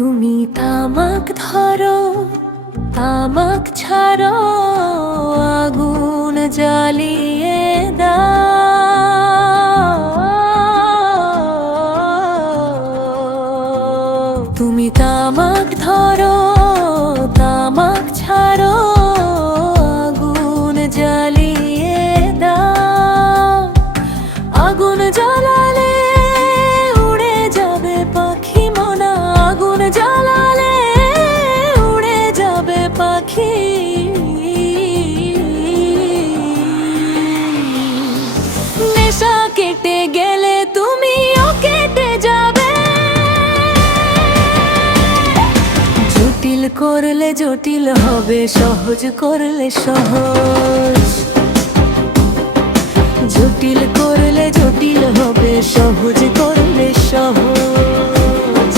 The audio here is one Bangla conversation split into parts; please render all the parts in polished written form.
তুমি তামাক ধরো, তামাক ছাড়ো, আগুন জ্বালিয়ে দাও। তুমি তামাক ধরো, তামাক ছাড়ো, আগুন জ্বালিয়ে দাও। আগুন জ্বালালে উড়ে যাবে পাখি মনা, আগুন জ্বালালে উড়ে যাবে পাখি। নেশা কেটে গেলে তুমিও কেটে যাবে। জটিল করলে জটিল হবে, সহজ করলে সহজ। জটিল করলে জটিল হবে, সহজ করলে সহজ।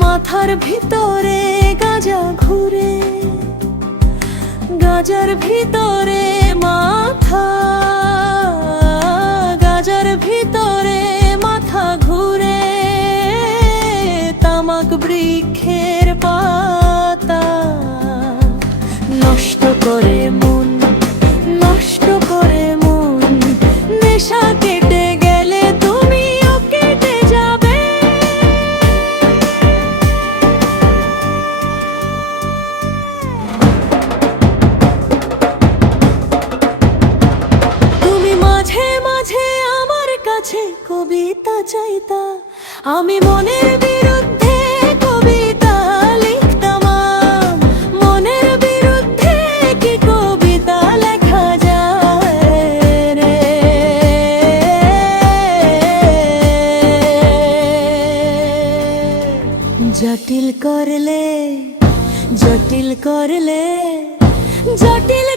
মাথার ভিতরে গাজা ঘুরে, গাজার ভিতরে মাথা, গাজার ভিতরে মাথা ঘুরে। তামাক বৃক্ষের পাতা নষ্ট করে মন, নষ্ট করে মন। নেশা কেটে গেলে তুমিও কেটে যাবে। কবিতা চাইতা, আমি মনের বিরুদ্ধে কবিতা লিখতাম। মনের বিরুদ্ধে কি কবিতা লেখা যায় রে। জটিল করলে জটিল করলে জটিল